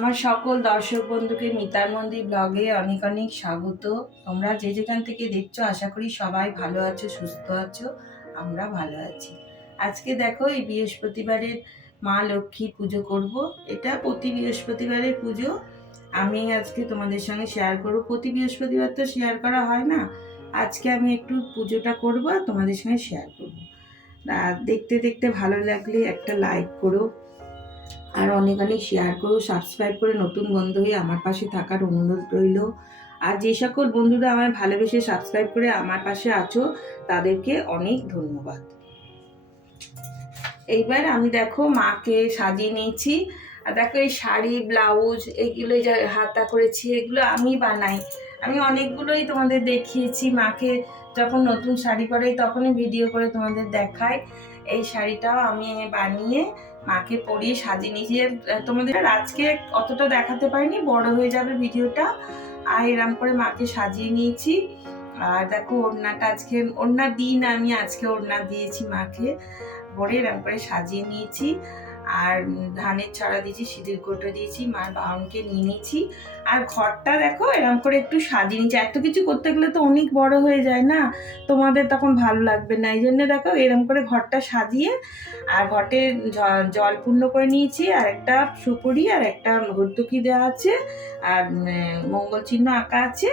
আমার সকল দর্শক বন্ধুকে মিতার মন্দির ব্লগে অনেক অনেক স্বাগত। তোমরা যে যেখান থেকে দেখছ, আশা করি সবাই ভালো আছো, সুস্থ আছো, আমরা ভালো আছি। আজকে দেখো, এই বৃহস্পতিবারের মা লক্ষ্মী পুজো করব। এটা প্রতি বৃহস্পতিবারের পুজো। আমি আজকে তোমাদের সঙ্গে শেয়ার করব। প্রতি বৃহস্পতিবার তো শেয়ার করা হয় না। আজকে আমি একটু পুজোটা করব আর তোমাদের সঙ্গে শেয়ার করব। দেখতে দেখতে ভালো লাগলে একটা লাইক করো। আর অনেক অনেক শেয়ার করো সাবস্ক্রাইব করে নতুন বন্ধু হয়ে আমার পাশে থাকার অনুরোধ রইল। আর যে সকল বন্ধুরা আমায় ভালোবেসে সাবস্ক্রাইব করে আমার পাশে আছো, তাদেরকে অনেক ধন্যবাদ। এইবার আমি দেখো মাকে সাজিয়ে নিয়েছি। আর দেখো এই শাড়ি, ব্লাউজ, এগুলো যা হাতা করেছি, এগুলো আমি বানাই। আমি অনেকগুলোই তোমাদের দেখিয়েছি। মাকে যখন নতুন শাড়ি পরে তখনই ভিডিও করে তোমাদের দেখাই। এই শাড়িটাও আমি বানিয়ে মাকে পরিয়ে সাজিয়ে আহ, তোমাদের আজকে অতটা দেখাতে পারিনি বড় হয়ে যাবে ভিডিওটা। আর এরম করে মাকে সাজিয়ে নিয়েছি। আর দেখো ওড়নাটা আজকে ওড়না দিন আমি আজকে ওড়না দিয়েছি মাকে। পরে এরম করে সাজিয়ে নিয়েছি। আর ধানের ছড়া দিয়েছি, সিঁদুর কোটো দিয়েছি মার বাউনকে নিয়ে নিয়েছি। আর ঘরটা দেখো, এরম করে একটু সাজিয়ে নিয়েছি। এত কিছু করতে গেলে তো অনেক বড় হয়ে যায় না? তোমাদের তখন ভালো লাগবে না। এই জন্য দেখো, এরম করে ঘরটা সাজিয়ে আর ঘটে জল পূর্ণ করে নিয়েছি। আর একটা সুপুরি আর একটা ভর্তুকি দেওয়া আছে। আর মঙ্গল চিহ্ন আঁকা আছে।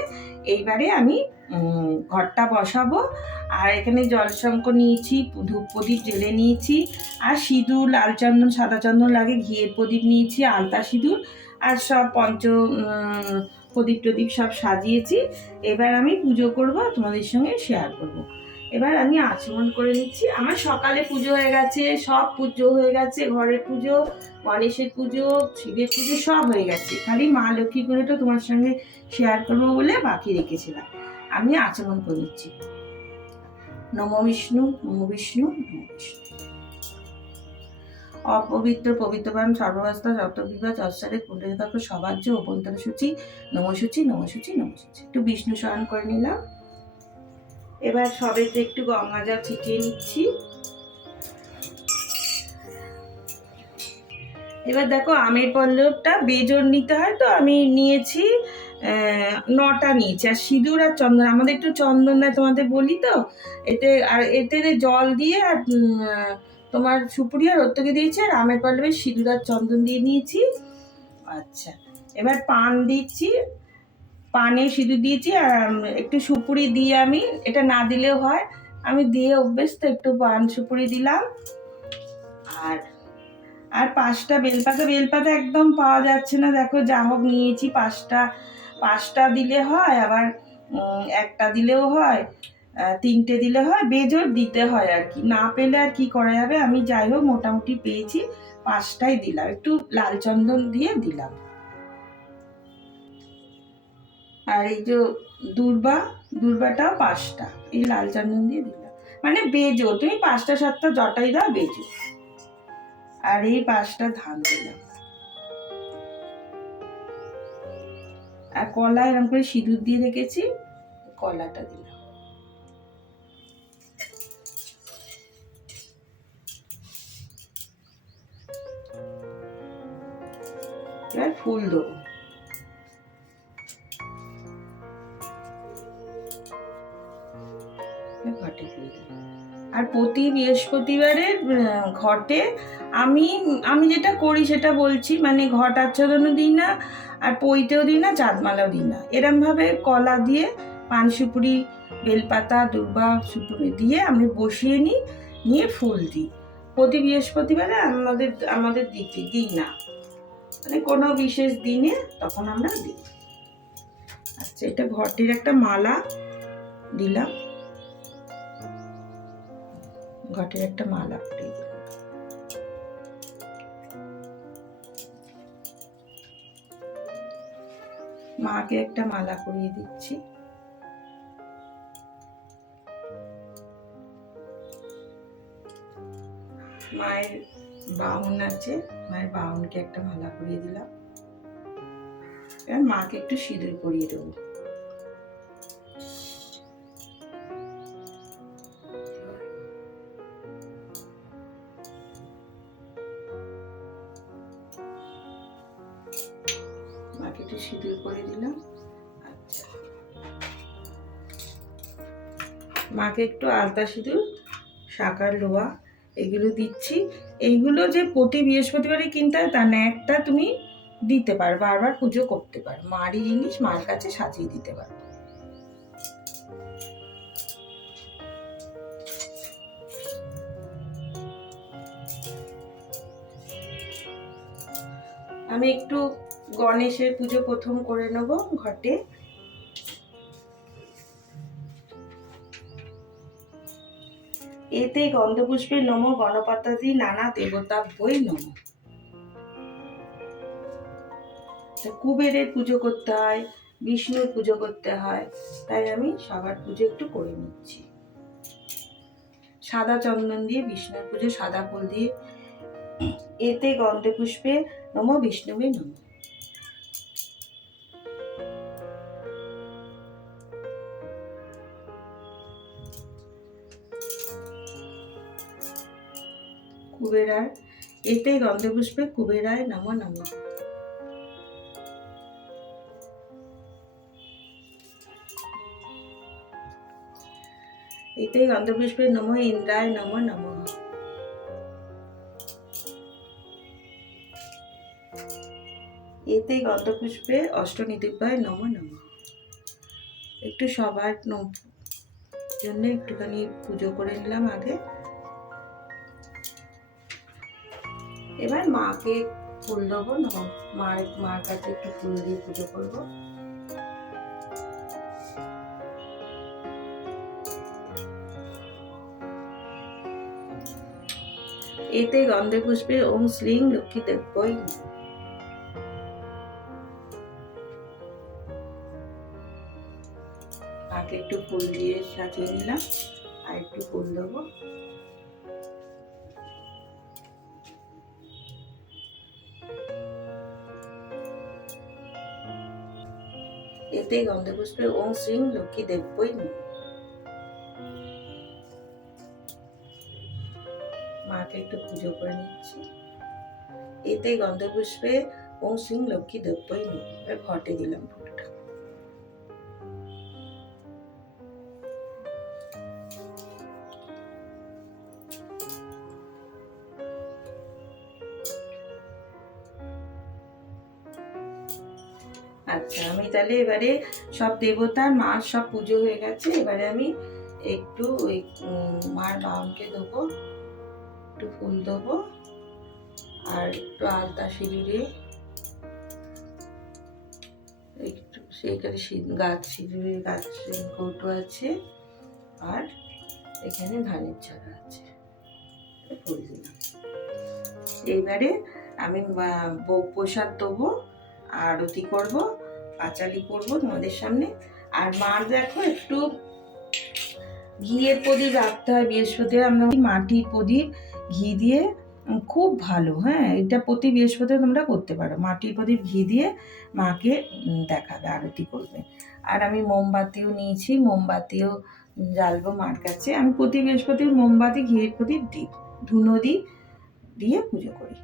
এইবারে আমি ঘরটা বসাবো। আর এখানে জলশঙ্ক নিয়েছি, ধূপ প্রদীপ জেলে নিয়েছি, আর সিঁদুর, লাল চন্দন, সাদা চন্দন লাগে, ঘিয়ের প্রদীপ নিয়েছি, আলতা সিঁদুর, আর সব পঞ্চ প্রদীপ টদীপ সব সাজিয়েছি। এবার আমি পুজো করব, তোমাদের সঙ্গে শেয়ার করব। এবার আমি আচমন করে নিচ্ছি। আমার সকালে পুজো হয়ে গেছে, সব পুজো হয়ে গেছে, ঘরের পুজো, গণেশের পুজো, শিবের পুজো সব হয়ে গেছে। খালি মা লক্ষ্মী পুজোটা তোমার সঙ্গে শেয়ার করব বলে বাকি রেখেছিলাম। আমি আচমন করে নিচ্ছি। নম বিষ্ণু নম বিষ্ণু নম বিষ্ণু। অপবিত্র পবিত্রবান সর্বাবস্থা বিবাহ চর্চারে কুণ্ডলিকাক্ষ সবার্য অভ্যন্তর সূচি নমসূচি নমসূচি নমসূচি। একটু বিষ্ণু স্মরণ করে নিলাম। এবার সবেতে একটু গঙ্গা জল ছিটিয়ে নিচ্ছি। এবার দেখো, আমের পল্লবটা বেজোর নিতে হয়, তো আমি নিয়েছি নটা নিয়েছি আর সিঁদুর আর চন্দন, আমাদের একটু চন্দন দেয় তোমাদের বলি তো? এতে, আর এতে জল দিয়ে আর তোমার সুপুরি আর ওত্তকে দিয়েছি, আর আমের পল্লবে সিঁদুর আর চন্দন দিয়ে নিয়েছি। আচ্ছা এবার পান দিচ্ছি। পানে সিঁদুর দিয়েছি, আর একটু সুপুরি দিয়ে আমি, এটা না দিলেও হয়। আমি দিয়ে অভ্যেস তো একটু পান সুপুরি দিলাম। আর আর পাঁচটা বেলপাতা বেলপাতা একদম পাওয়া যাচ্ছে না। দেখো, যা হোক নিয়েছি পাঁচটা। পাঁচটা দিলে হয়, আবার একটা দিলেও হয় তিনটে দিলে হয়, বেজোর দিতে হয় আর কি। না পেলে আর কি করা যাবে? আমি যাই হোক, মোটামুটি পেয়েছি, পাঁচটাই দিলাম। একটু লাল চন্দন দিয়ে দিলাম। আর এই যে দুর্বা, দুর্বাটাও পাঁচটা, এই লাল চন্দন দিয়ে দিলাম। মানে বেজো তুমি পাঁচটা, সাতটা জটাই দাও বেজো আর এই পাঁচটা ধান দিলাম। আর কলা এরকম করে সিঁদুর দিয়ে রেখেছি, কলাটা দিলাম। এবার ফুল দেবো। ঘটে ফুল দেবো। আর প্রতি বৃহস্পতিবারের আহ, ঘটে। আমি আমি যেটা করি সেটা বলছি মানে ঘট আচ্ছাদনও দিই না আর পইতেও দিই না চাঁদমালাও দিই না। এরমভাবে কলা দিয়ে পান সুপুরি বেলপাতা দুর্বা সুপুরি দিয়ে আমি বসিয়ে নিই নিয়ে ফুল দিই। প্রতি বৃহস্পতিবারে আমাদের আমাদের দিতে দিই না। মানে কোনো বিশেষ দিনে তখন আমরা দিই। আচ্ছা এটা ঘটের একটা মালা দিলাম। ঘটের একটা মালা পরিয়ে দিলাম। মাকে একটা মালা পরিয়ে দিচ্ছি। মায়ের বাহন আছে, মায়ের বাহনকে একটা মালা পরিয়ে দিলাম। এবার মাকে একটু সিঁদুর পরিয়ে দেবো। মাকে একটু আলতা সিঁদুর শাকার লোয়া, এগুলো দিচ্ছি। এইগুলো যে প্রতি বৃহস্পতিবারে কিনতে হয়, তা না একটা তুমি দিতে পারো, বারবার পুজো করতে পারো। মারই জিনিস মার কাছে সাজিয়ে দিতে পারো। আমি একটু গণেশের পুজো প্রথম করে নেব ঘটে। এতে গন্ধপুষ্পের নম গণপাতাদি নানা দেবতা বই নম কুবেরের পুজো করতে হয়, বিষ্ণুর পুজো করতে হয়, তাই আমি সবার পুজো একটু করে নিচ্ছি। সাদা চন্দন দিয়ে বিষ্ণুর পুজো, সাদা ফুল দিয়ে। এতে গন্ধপুষ্পে নম, বিষ্ণুবে নম। কুবেরার। এতে গন্ধপুষ্পে কুবেরায় নম নম। এতে গন্ধপুষ্পে নম ইন্দ্রায় নম নম। এতে গন্ধপুষ্পে অষ্টনিদিব্যায় নম নম। একটু সবার জন্য একটুখানি পুজো করে নিলাম আগে। এবার মাকে ফুল দেবো মার মার কাছে একটু ফুল দিয়ে পুজো করব এতে গন্ধে পুষ্পে ওম শ্রীং লক্ষ্মী দেব্যই নমঃ। মাকে একটু ফুল দিয়ে সাজিয়ে নিলাম, আর একটু ফুল দেবো এতে গন্ধে পুষ্পে ও শ্রীং লক্ষ্মী দেব্যই। মাকে একটু পুজো করে নিচ্ছি। এতে গন্ধে পুষ্পে ওম শ্রীং লক্ষ্মী দেব্যই ঘটে দিলাম। আচ্ছা আমি তাহলে এবারে সব দেবতার মার সব পুজো হয়ে গেছে, এবারে আমি একটু ওই মার বাউনকে দেবো, একটু ফুল দেবো, আর একটু আলতা সিঁদুরে, একটু সেইখানে গাছ সিঁদুরের গাছ কৌটো আছে, আর এখানে ধানের চারা আছে ফুল দিলাম। এইবারে আমি প্রসাদ দেবো আরতি করব, পাঁচালি করব তোমাদের সামনে। আর মার দেখো একটু ঘিয়ের প্রদীপ রাখতে হয়, বৃহস্পতিবার আমরা মাটির প্রদীপ, ঘি দিয়ে। খুব ভালো হ্যাঁ এটা প্রতি বৃহস্পতিবার তোমরা করতে পারো। মাটির প্রদীপ, ঘি দিয়ে মাকে দেখাবে, আরতি করবে। আর আমি মোমবাতিও নিয়েছি, মোমবাতিও জ্বালবো মার কাছে। আমি প্রতি বৃহস্পতিবার মোমবাতি, ঘিয়ের প্রদীপ দিই, ধুনো দিই, দিয়ে পুজো করি।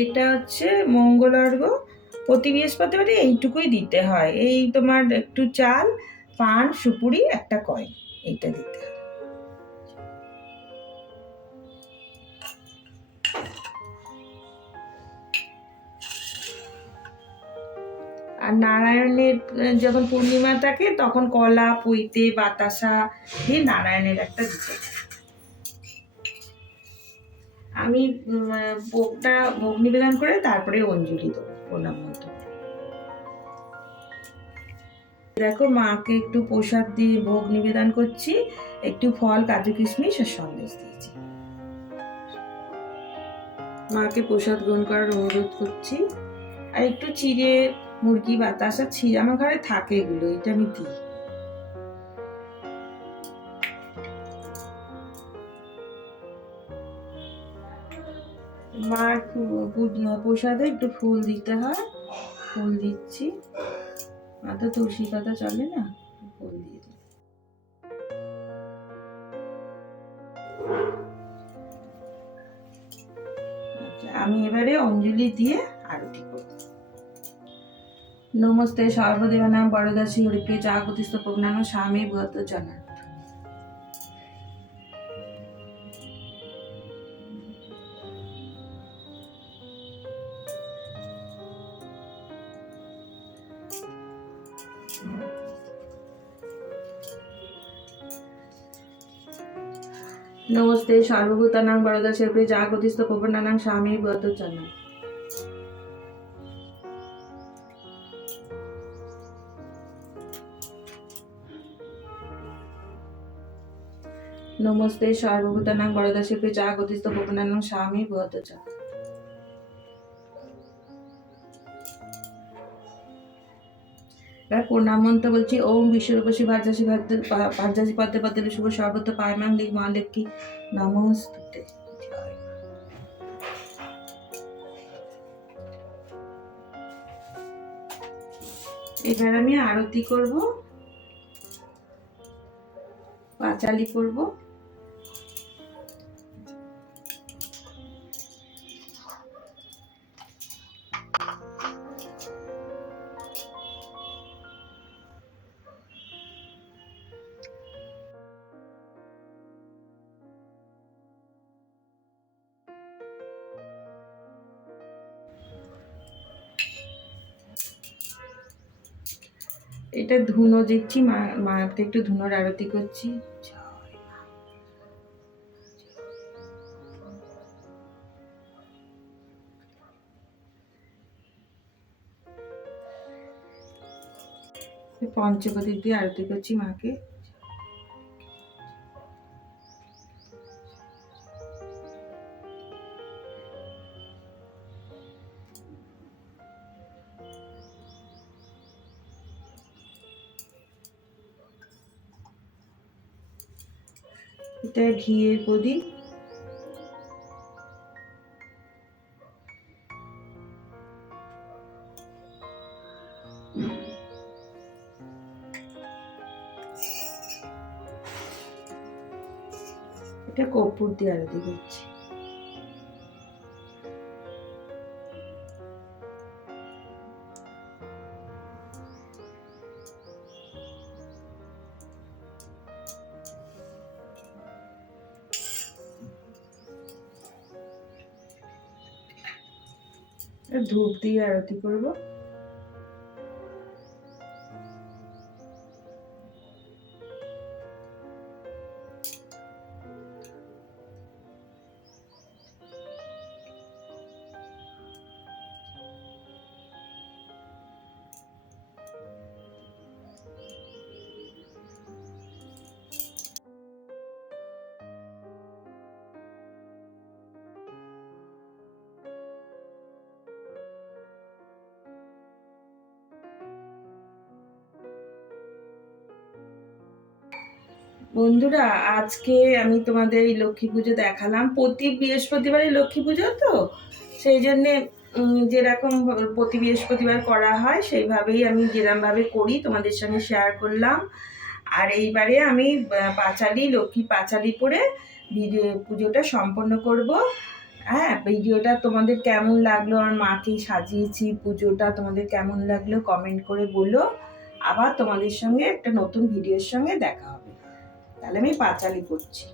এটা হচ্ছে মঙ্গলার্ঘ। প্রতি বৃহস্পতিবারে এইটুকুই দিতে হয়। এই তোমার একটু চাল, পান, সুপুরি, একটা কয় এইটা দিতে হয়। আর নারায়ণের, যখন পূর্ণিমা থাকে, তখন কলা, পইতে, বাতাসা দিয়ে নারায়ণের একটা দিতে। আমি ভোগটা ভোগ নিবেদন করে তারপরে অঞ্জলি দেবো, প্রণাম মন্ত্র। দেখো, মাকে একটু প্রসাদ দিয়ে ভোগ নিবেদন করছি, একটু ফল, কাজু, কিশমিশ আর সন্দেশ দিয়েছি। মাকে প্রসাদ গ্রহণ করার অনুরোধ করছি। আর একটু চিড়ে, মুরগি, বাতাসা ছিঁড়ে আমার ঘরে থাকে এগুলো, এটা আমি দিই। মার ফু- প্রসাদে একটু ফুল দিতে হয়। ফুল দিচ্ছি। আর তো তুলসী পাতা চলে না ফুল দিয়ে দিই। আচ্ছা, আমি এবারে অঞ্জলি দিয়ে আরতি করব। নমস্তে সর্বদেবানাম বরদাসী হরিপ্রিয় জাগতিস্থ প্রজ্ঞান স্বামী ব্রত জনার্থ নমস্তে, সর্বভূতানাং হরিপ্রিয় জাগতিস্থ প্রজ্ঞানাং স্বামী ব্রত জনার্থ নমস্তে, সর্বভূতানাং হরিপ্রিয় জাগতিস্থ প্রজ্ঞানাং স্বামী ব্রত এবার প্রণাম মন্ত্র বলছি, ওম বিশ্বরূপসী ভার্যাসী ভার্যাসী পদ্মে পদ্মে শুভ সর্বত্র পায়মাং দিক মা নমস্তুতে। এবার আমি আরতি করব, পাঁচালি করব। এটা ধুনো দিচ্ছি মা মাকে একটু ধুনোর আরতি করছি। পঞ্চপতি দিয়ে আরতি করছি মাকে। এটা ঘিয়ের প্রদীপ। এটা কপুর দিয়ে আরতি করছি। ধূপ দিয়ে আরতি করব। বন্ধুরা, আজকে আমি তোমাদের এই লক্ষ্মী পুজো দেখালাম। প্রতি বৃহস্পতিবারই লক্ষ্মী পুজো তো? সেই জন্যে যেরকম প্রতি বৃহস্পতিবার করা হয়, সেইভাবেই আমি যেরকমভাবে করি, তোমাদের সঙ্গে শেয়ার করলাম। আর এইবারে আমি পাঁচালি, লক্ষ্মী পাঁচালি পরে ভিডিও, পুজোটা সম্পন্ন করব। হ্যাঁ ভিডিওটা তোমাদের কেমন লাগল? আমার মাকে সাজিয়েছি পুজোটা, তোমাদের কেমন লাগল? কমেন্ট করে বলো। আবার তোমাদের সঙ্গে একটা নতুন ভিডিওর সঙ্গে দেখা তাহলে আমি পাঁচালি করছি।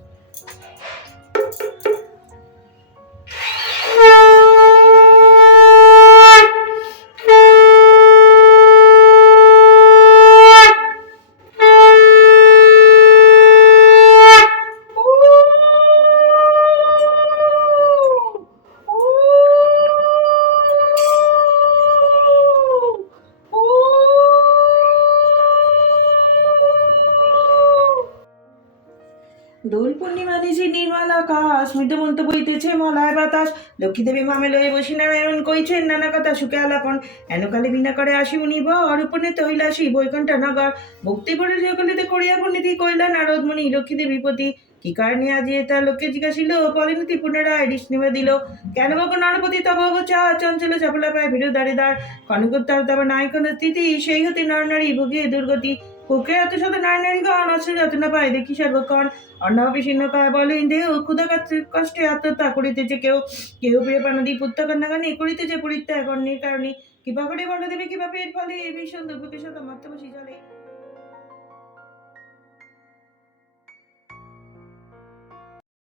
আকাশ মৃদমন্ত বইতেছে মলয় বাতাস। লক্ষ্মী দেবী মামে লয়ে বসি নারায়ণ কইছেন, নানা কথা সুখে আলাপন। এনকালে বিনা করে আসি উনি বর, উপনে তৈলাসী, বৈকুণ্ঠ নগর। ভক্তি পড়ে সকলিতে করিয়া পণ্ডিতি কইলা নারদ মুনি লক্ষ্মী দেবী পতি। কি কারণে আজি তা লোককে জিজ্ঞাসিল? পরিণতি পুনরায় নিবে দিল। কেন বাবু নরপতি, তব চা, চঞ্চল চপলা পায় ভিড় দাঁড়িদার কনকোত্তর তবে নাই কোন স্থিতি, সেই হতে নরনারী ভোগে দুর্গতি। কুকে এত সাথে নারী নারী গান আছে যত না পায়, দেখি সর্বক্ষণ। অন্নভাবে শীর্ণ পায় বলে দেহ ক্ষুদা কষ্টে এত তা করিতেছে কেউ কেউ প্রিয় প্রাণদী পুত্র কন্যাগানি করিতেছে পরিত্যাগ অন্যের কারণে। কীভাবে করে বলে দেবে কীভাবে এর ফলে এই ভীষণ দুর্ভোগের সাথে মর্তবসী চলে